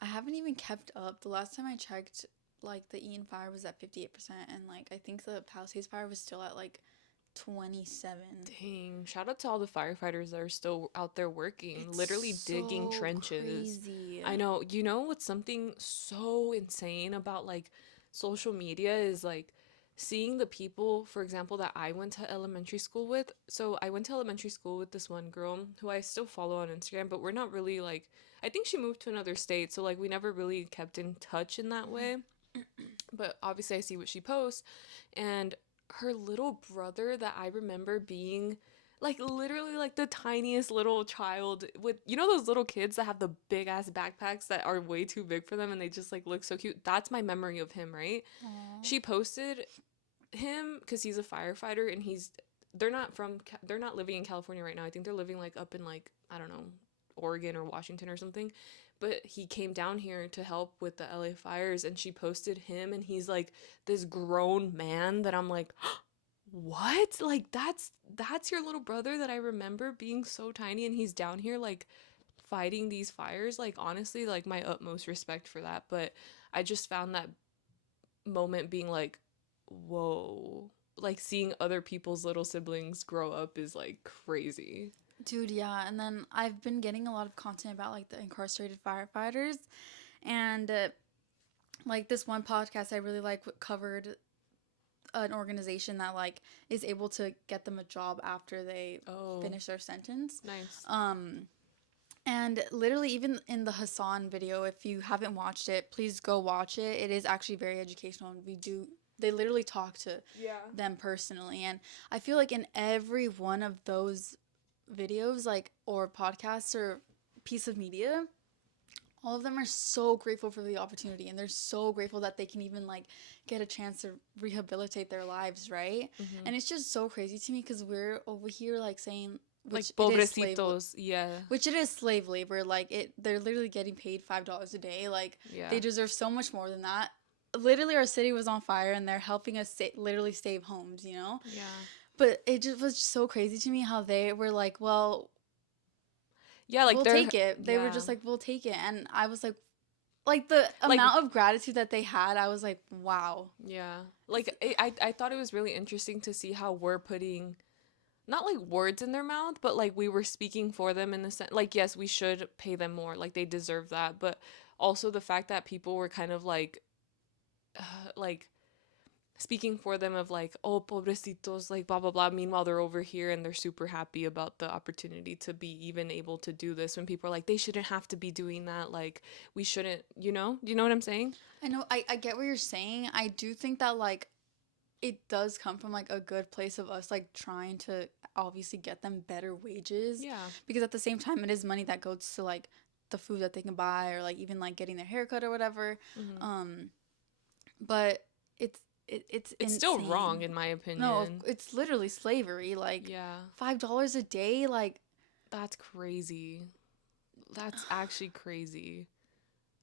I haven't even kept up. The last time I checked, like the Ian fire was at 58%, and like I think the Palisades fire was still at like 27. Dang, shout out to all the firefighters that are still out there working, It's literally digging so trenches. crazy. I know, you know what's something so insane about like social media is like seeing the people, for example, that I went to elementary school with. So I went to elementary school with this one girl who I still follow on Instagram, but we're not really like, I think she moved to another state. So like we never really kept in touch in that way. But obviously I see what she posts. And her little brother that I remember being like literally like the tiniest little child with, you know, those little kids that have the big ass backpacks that are way too big for them and they just like look so cute. That's my memory of him, right? Aw. She posted him because he's a firefighter and they're not living in California right now. I think they're living like up in like, I don't know, Oregon or Washington or something. But he came down here to help with the LA fires and she posted him and he's like this grown man that I'm like, what? Like that's your little brother that I remember being so tiny and he's down here like fighting these fires. Like honestly, like my utmost respect for that. But I just found that moment being like, whoa. Like seeing other people's little siblings grow up is like crazy. Dude, yeah. And then I've been getting a lot of content about like the incarcerated firefighters. And like this one podcast I really like covered an organization that like is able to get them a job after they Oh, finish their sentence. nice. And literally, even in the Hassan video, if you haven't watched it, please go watch it. It is actually very educational, and they literally talk to Yeah. them personally. And I feel like in every one of those videos, like, or podcasts or piece of media, all of them are so grateful for the opportunity and they're so grateful that they can even like get a chance to rehabilitate their lives, right? Mm-hmm. And it's just so crazy to me because we're over here like saying, Like which it is pobrecitos. Yeah. slave labor. Like they're literally getting paid $5 a day. Like Yeah. they deserve so much more than that. Literally, our city was on fire, and they're helping us literally save homes. You know, Yeah. but it just was so crazy to me how they were like, "Well, Yeah, like we'll they're take it." They were yeah. just like, "We'll take it," and I was like the Like amount of gratitude that they had. I was like, "Wow." yeah. Like I thought it was really interesting to see how we're putting not like words in their mouth, but like we were speaking for them in the sense like yes, we should pay them more. Like they deserve that, but also the fact that people were kind of like speaking for them of like, oh, pobrecitos, like blah blah blah. Meanwhile, they're over here and they're super happy about the opportunity to be even able to do this. When people are like, they shouldn't have to be doing that. Like, we shouldn't, you know? Do you know what I'm saying? I know. I get what you're saying. I do think that like it does come from like a good place of us like trying to obviously get them better wages, Yeah. because at the same time it is money that goes to like the food that they can buy or like even like getting their haircut or whatever. Hmm. um but it's it's It's still wrong insane. in my No, opinion. it's literally slavery. Like Yeah. $5 a day, like That's crazy. That's actually crazy.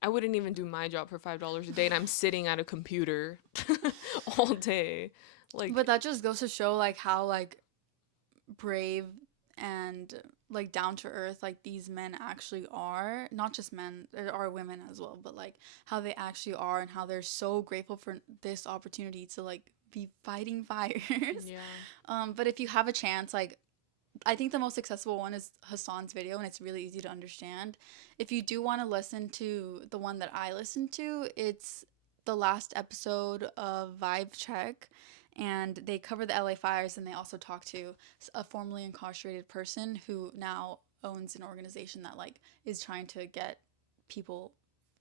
I wouldn't even do my job for $5 a day, and I'm sitting at a computer all day. but Like, that just goes to show like how like brave and like down to earth like these men actually are. Not just men, there are women as well, but like how they actually are and how they're so grateful for this opportunity to like be fighting fires. yeah. But if you have a chance, like I think the most accessible one is Hassan's video, and it's really easy to understand. If you do want to listen to the one that I listened to, it's the last episode of Vibe Check, and they cover the LA fires, and they also talk to a formerly incarcerated person who now owns an organization that like is trying to get people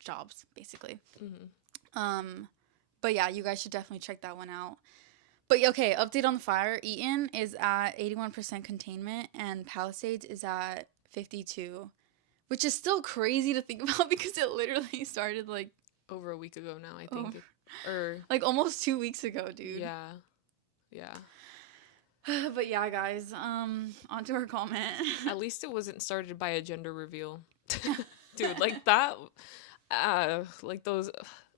jobs, basically. Hmm. Um, but yeah, you guys should definitely check that one out. But okay, update on the fire. Eaton is at 81% containment and Palisades is at 52, which is still crazy to think about because it literally started Over a week ago now, I oh, think. Or, like almost 2 weeks ago, dude. yeah. Yeah. But yeah, guys, on to our comment. At least it wasn't started by a gender reveal. Dude, like that, like those.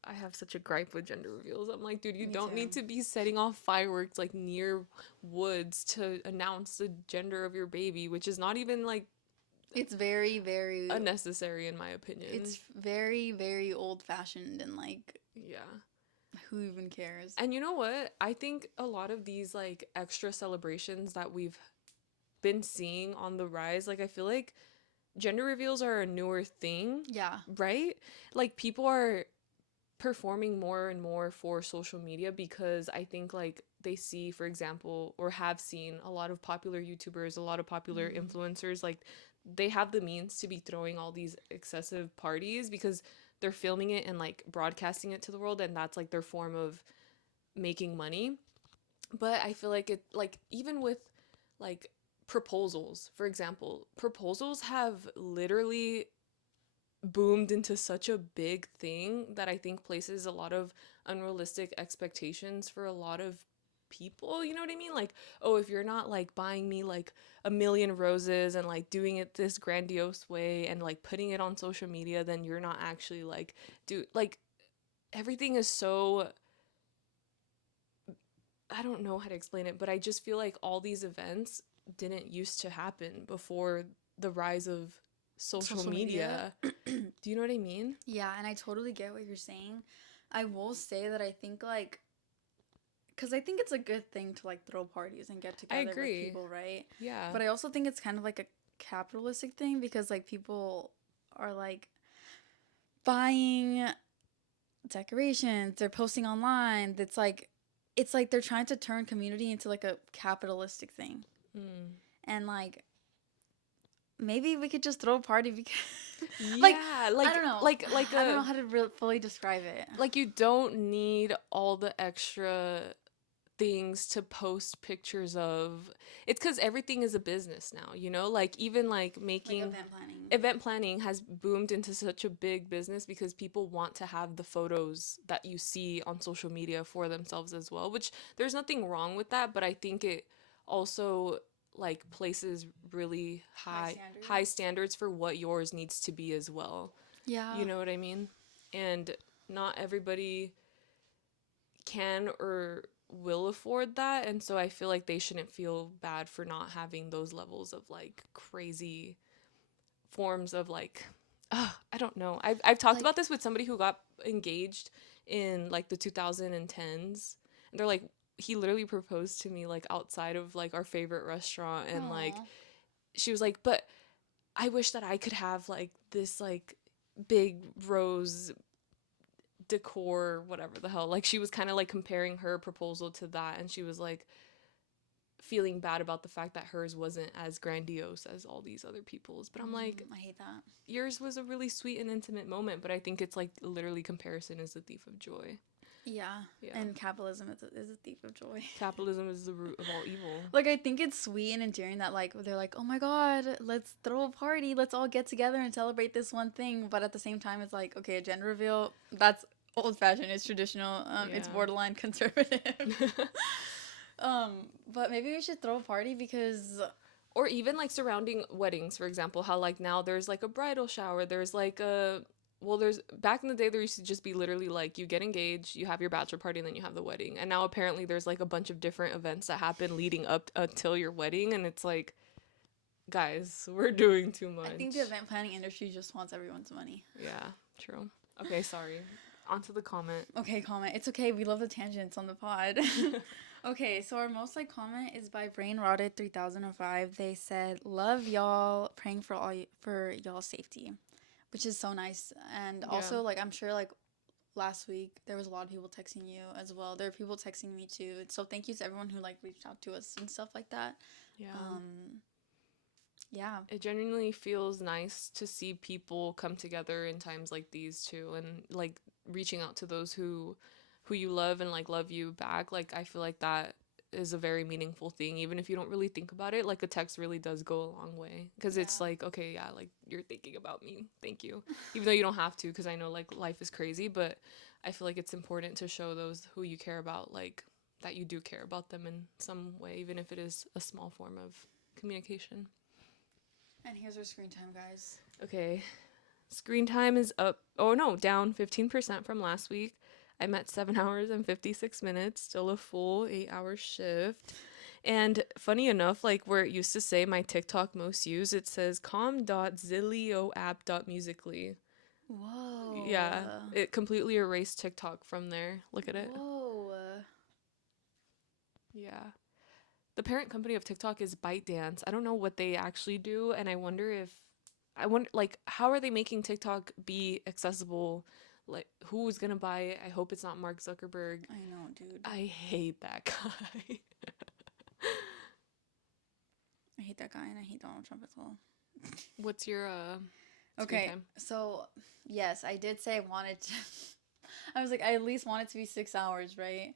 I have such a gripe with gender reveals. I'm like, dude, you Me don't need too. to be setting off fireworks like near woods to announce the gender of your baby, which is not even like It's very, very, unnecessary in my opinion. it's very, very old fashioned and like, Yeah. who even cares? And you know what? I think a lot of these like extra celebrations that we've been seeing on the rise, like I feel like gender reveals are a newer thing, Yeah. right? Like people are performing more and more for social media because I think like they see, for example, or have seen a lot of popular YouTubers, a lot of popular Mm. influencers, like they have the means to be throwing all these excessive parties because they're filming it and like broadcasting it to the world, and that's like their form of making money. But I feel like it, like even with like proposals, for example, proposals have literally boomed into such a big thing that I think places a lot of unrealistic expectations for a lot of people. You know what I mean? Like, oh, if you're not like buying me like a million roses and like doing it this grandiose way and like putting it on social media, then you're not actually like, do like everything is so, I don't know how to explain it, but I just feel like all these events didn't used to happen before the rise of social Social media. media. Do you know what I mean? Yeah, and I totally get what you're saying. I will say that I think like because I think it's a good thing to like throw parties and get I together with agree. people, right? Yeah. But I also think it's kind of like a capitalistic thing because like people are like buying decorations, they're posting online. It's like they're trying to turn community into like a capitalistic thing. Mm. And like maybe we could just throw a party because like Yeah, I don't know. I don't know how to fully describe it. like you don't need all the extra things to post pictures of. It's cuz everything is a business now, you know? Like even like Like making event planning. event planning has boomed into such a big business because people want to have the photos that you see on social media for themselves as well, which there's nothing wrong with that, but I think it also like places really High high standards. standards for what yours needs to be as well. Yeah. You know what I mean? And not everybody can or will afford that, and so I feel like they shouldn't feel bad for not having those levels of like crazy forms of like I don't know. I've talked Like about this with somebody who got engaged in like the 2010s, and they're like he literally proposed to me like outside of like our favorite restaurant, and like oh. she was like, "But I wish that I could have like this like big rose decor, whatever the hell." Like she was kind of like comparing her proposal to that, and she was like feeling bad about the fact that hers wasn't as grandiose as all these other people's. But I'm like, I hate that. yours was a really sweet and intimate moment, but I think it's like literally comparison is the thief of joy. Yeah. Yeah. And capitalism is a thief of joy. Capitalism is the root of all evil. Like I think it's sweet and endearing that like they're like, "Oh my god, let's throw a party. Let's all get together and celebrate this one thing." But at the same time it's like, okay, a gender reveal, that's old fashioned, it's traditional. It's Yeah. borderline conservative. But maybe we should throw a party because Or even like surrounding weddings, for example, how like now there's like a bridal shower, there's like a, well, there's back in the day there used to just be literally like you get engaged, you have your bachelor party, and then you have the wedding. And now apparently there's like a bunch of different events that happen leading up until your wedding, and it's like, guys, we're doing too I think the much. event planning industry just wants everyone's money. Yeah, true. Okay, sorry. On to the comment. Okay, comment. It's okay. We love the tangents on the pod. Okay, so our most like comment is by Brain Rotted 3005. They said, "Love y'all, praying for for y'all safety," which is so nice. And Yeah. also, like I'm sure, like last week there was a lot of people texting you as well. There are people texting me too. So thank you to everyone who like reached out to us and stuff like that. Yeah. Um, yeah, It genuinely feels nice to see people come together in times like these too, and like reaching out to those who you love and like love you back. Like I feel like that is a very meaningful thing, even if you don't really think about it. Like a text really does go a long way because yeah, it's like, okay, yeah, like you're thinking about me, thank you, even though you don't have to, because I know like life is crazy. But I feel like it's important to show those who you care about like that you do care about them in some way, even if it is a small form of communication. and here's our screen time, guys. Okay, screen time is up. Oh no, down 15% from last week. I'm at 7 hours and 56 minutes, still a full 8-hour shift. And funny enough, like where it used to say my TikTok most used, it says com.zillioapp.musically. Whoa. Yeah, it completely erased TikTok from there. Look at it. Whoa. Yeah. The parent company of TikTok is ByteDance. I don't know what they actually do, and I wonder if I wonder like how are they making TikTok be accessible Like, who's gonna buy it? I hope it's not Mark Zuckerberg. I know, dude. I hate that guy. I hate that guy and I hate Donald Trump as well. What's your screen Okay, time? so yes, I did say I wanted to. I was like, I at least want it to be 6 hours, right?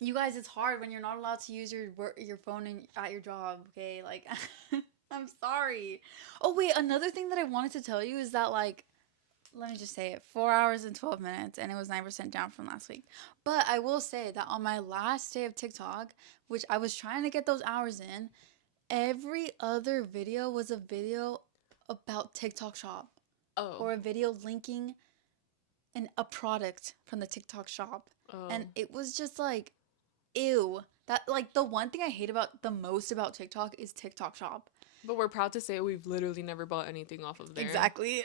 You guys, it's hard when you're not allowed to use your phone at your job. Okay, like, I'm sorry. Oh wait, another thing that I wanted to tell you is that like, let me just say it, 4 hours and 12 minutes, and it was 9% down from last week. But I will say that on my last day of TikTok, which I was trying to get those hours in, every other video was a video about TikTok Shop Oh, or a video linking a product from the TikTok Shop. oh. And it was just like, ew. That like the one thing I hate about the most about TikTok is TikTok Shop. But we're proud to say we've literally never bought anything off of there. Exactly.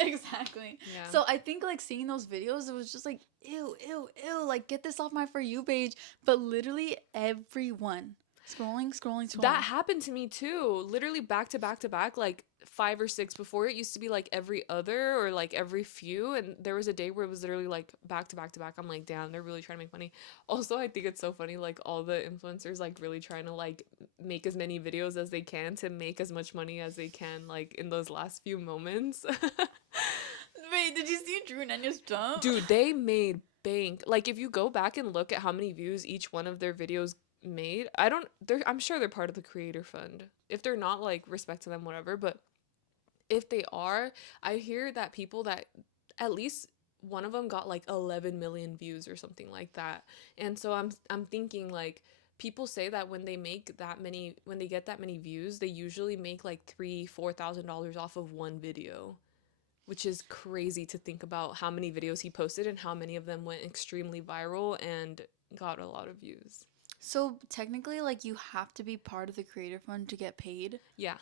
Exactly. Yeah. So I think like seeing those videos, it was just like, ew, ew, ew, like get this off my For You page. But literally everyone scrolling, scrolling, That scrolling. happened to me too. Literally back to back to back, like 5 or 6 before. It used to be like every other or like every few. And there was a day where it was literally like back to back to back. I'm like, damn, they're really trying to make money. Also, I think it's so funny, like all the influencers like really trying to like make as many videos as they can to make as much money as they can, like in those last few moments. Wait, did you see Drew and Enya's jump? Dude, they made bank. Like if you go back and look at how many views each one of their videos made, I don't they're I'm sure they're part of the creator fund. If they're not, like respect to them, whatever, but if they are, I hear that people that at least one of them got like 11 million views or something like that. And so I'm thinking like people say that when they make that many when they get that many views, they usually make like $3,000-$4,000 off of one video, which is crazy to think about how many videos he posted and how many of them went extremely viral and got a lot of views. So technically, like you have to be part of the creator fund to get paid. Yeah.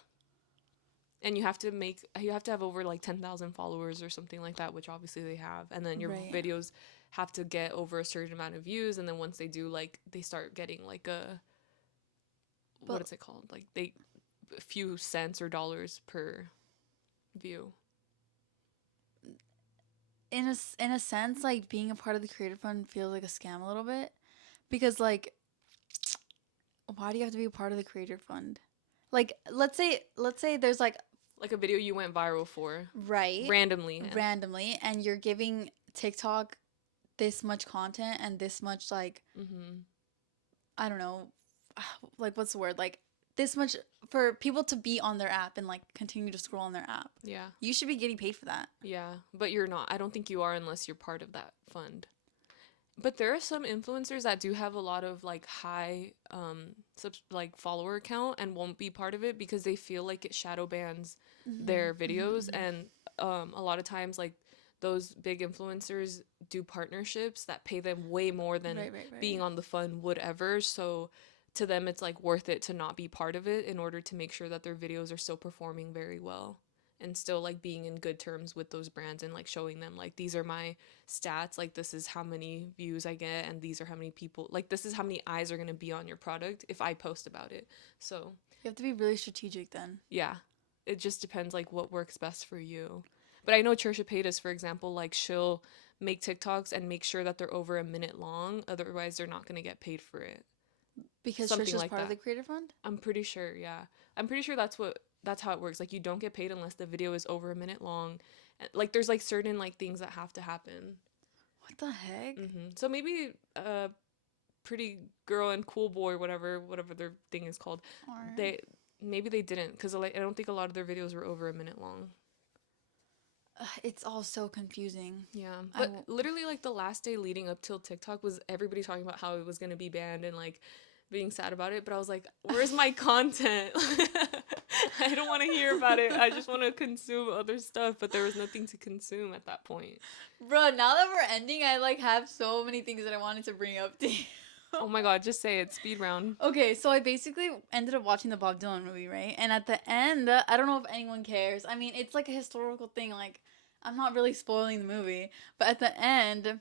And you have to have over like 10,000 followers or something like that, which obviously they have. And then your Right. videos have to get over a certain amount of views, and then once they do, like they start getting like a what But is it called? Like they a few cents or dollars per view. in a sense, like being a part of the creator fund feels like a scam a little bit because like why do you have to be a part of the creator fund? Like let's say there's like Like a video you went viral for right randomly. And randomly and you're giving TikTok this much content and this much like mm-hmm. I don't know like what's the word like this much for people to be on their app and like continue to scroll on their app. Yeah. You should be getting paid for that. Yeah, but you're not. I don't think you are unless you're part of that fund. But there are some influencers that do have a lot of like high like follower count and won't be part of it because they feel like it shadow bans Mm-hmm, their mm-hmm, videos, mm-hmm. and a lot of times like those big influencers do partnerships that pay them way more than Right, right, being right. on the fund would ever. So to them it's like worth it to not be part of it in order to make sure that their videos are still performing very well and still like being in good terms with those brands and like showing them like these are my stats, like this is how many views I get and these are how many people, like this is how many eyes are going to be on your product if I post about it. So You have to be really strategic then. yeah, it just depends like what works best for you. But I know Trisha Paytas, for example, like she'll make TikToks and make sure that they're over a minute long, otherwise they're not going to get paid for it. Because Something Trisha's like part of that. the creator fund? I'm pretty sure, yeah. I'm pretty sure that's how it works. Like you don't get paid unless the video is over a minute long. Like there's like certain like things that have to happen. What the heck? So maybe pretty girl and cool boy, whatever their thing is called, Or they maybe they didn't because like, I don't think a lot of their videos were over a minute long. it's all so confusing. Yeah, I but w- literally like the last day leading up till TikTok was everybody talking about how it was gonna be banned and like being sad about it. But I was like, where's my content? I don't want to hear about it. I just want to consume other stuff. But there was nothing to consume at that point. Bro, now that we're ending, I like have so many things that I wanted to bring up to you. Oh my god, just say it. Speed round. Okay, so I basically ended up watching the Bob Dylan movie, right? And at the end, I don't know if anyone cares. I mean, it's like a historical thing. Like, I'm not really spoiling the movie, but at the end,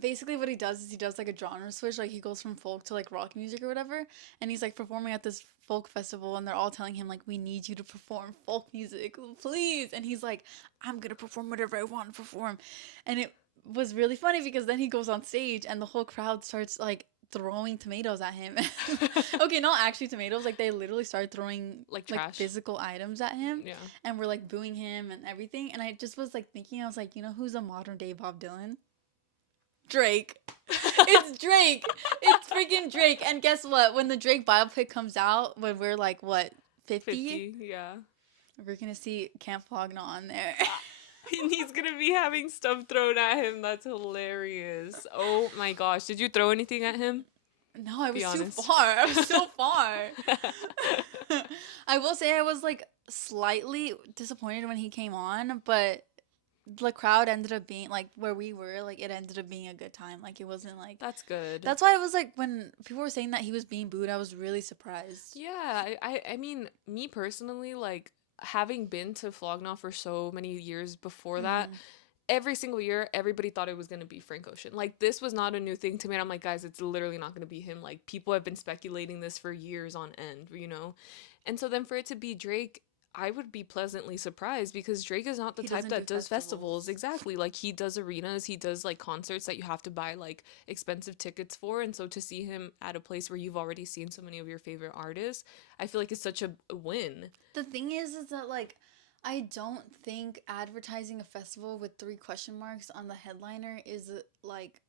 basically what he does is he does like a genre switch, like he goes from folk to like rock music or whatever, and he's like performing at this folk festival, and they're all telling him like, we need you to perform folk music, please, and he's like, I'm gonna perform whatever I want to perform. And it was really funny because then he goes on stage and the whole crowd starts like throwing tomatoes at him. Okay, not actually tomatoes, like they literally started throwing Like like trash. physical items at him, Yeah. and we're like booing him and everything. And I just was like thinking, I was like, you know who's a modern day Bob Dylan? Drake. It's Drake. It's freaking Drake. And guess what? When the Drake biopic comes out, when we're like, what, 50? 50, yeah. We're gonna see Camp Flogna on there. And he's gonna be having stuff thrown at him. That's hilarious. Oh my gosh. Did you throw anything at him? No, I Be was too honest. far. I was so far. I will say I was like slightly disappointed when he came on, but the crowd ended up being like where we were, like it ended up being a good time. Like it wasn't like, That's good. that's why I was like, when people were saying that he was being booed, I was really surprised. Yeah, I mean, me personally, like having been to Flognaw for so many years before that, Mm-hmm. every single year, everybody thought it was gonna be Frank Ocean. Like this was not a new thing to me. And I'm like, guys, it's literally not gonna be him. Like people have been speculating this for years on end, you know? And so then for it to be Drake, I would be pleasantly surprised because Drake is not the He type doesn't do that does festivals. festivals. Exactly. Like he does arenas, he does like concerts that you have to buy like expensive tickets for. And so to see him at a place where you've already seen so many of your favorite artists, I feel like it's such a win. The thing is that like I don't think advertising a festival with three question marks on the headliner is like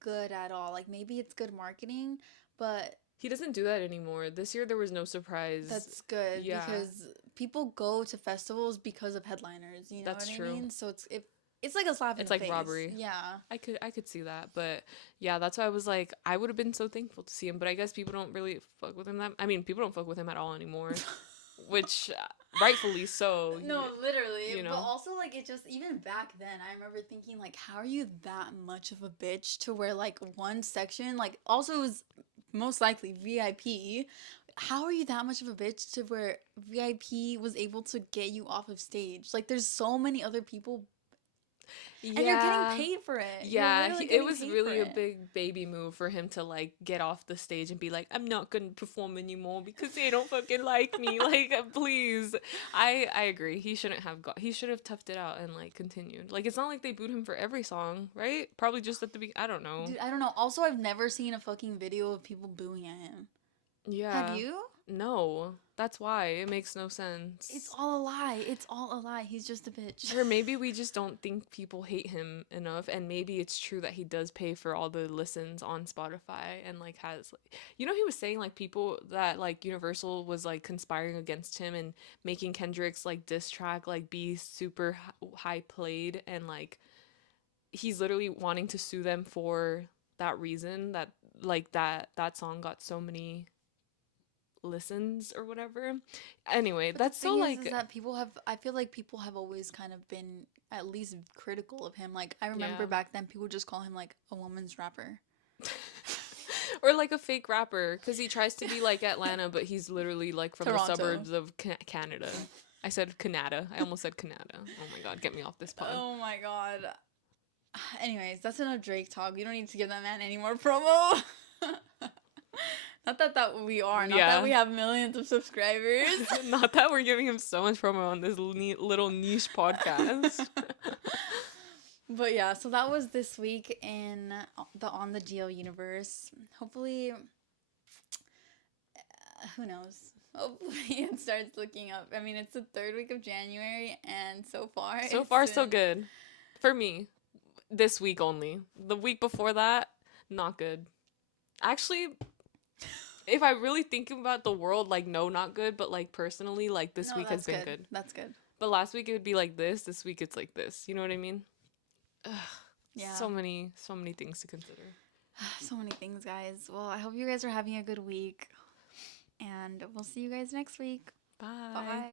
good at all. Like maybe it's good marketing, but He doesn't do that anymore. This year there was no surprise. that's good Yeah, because people go to festivals because of headliners, you know that's what I true. mean? So it's like a slap in It's the like face. robbery. Yeah. I could see that, but yeah, that's why I was like, I would have been so thankful to see him. But I guess people don't really fuck with him that. I mean, people don't fuck with him at all anymore, which rightfully so. No, literally. You But know, also, like, it just, even back then, I remember thinking, like, how are you that much of a bitch to where, like, one section, like, also it was most likely VIP. How are you that much of a bitch to where VIP was able to get you off of stage? Like, there's so many other people, and you're getting yeah. paid for it. You're Yeah, literally it getting was paid for really a it. big baby move for him to like get off the stage and be like, I'm not gonna perform anymore because they don't fucking like me. Like, please. I agree. He shouldn't have got. He should have toughed it out and like continued. Like, it's not like they booed him for every song, right? Probably just at the I don't know. Dude, I don't know. Also, I've never seen a fucking video of people booing at him. Have Yeah. you? No, that's why it makes no It's sense. all a lie. It's all a lie. He's just a bitch. Or maybe we just don't think people hate him enough, and maybe it's true that he does pay for all the listens on Spotify and like has like, he was saying like people that like Universal was like conspiring against him and making Kendrick's like diss track like be super high played, and like he's literally wanting to sue them for that reason, that like that song got so many listens or whatever. Anyway, But the that's so thing is like, that people have, I feel like people have always kind of been at least critical of him. Like, I remember yeah. back then people just call him like a woman's rapper. Or like a fake rapper because he tries to be like Atlanta, but he's literally like from the Toronto. suburbs of Canada. I said Canada. I almost said Canada. Oh my god, get me off this pod. Oh my god. Anyways, that's enough Drake talk. We don't need to give that man any more promo. Not that we are. Not that Yeah. we have millions of subscribers. Not that we're giving him so much promo on this little niche podcast. But yeah, so that was this week in the On the Deal universe. Hopefully, who knows? Hopefully it starts looking up. I mean, it's the third week of January, and so far, So it's far, so been. good. For me, this week only. The week before that, not good. Actually, if I really think about the world, like, no, not good, but like personally, like this No, week has that's been good. good. That's good. But last week it would be like this week it's like this. You know what I mean? Ugh, Yeah. so many things to consider. So many things, guys. Well, I hope you guys are having a good week, and we'll see you guys next week. Bye. Bye.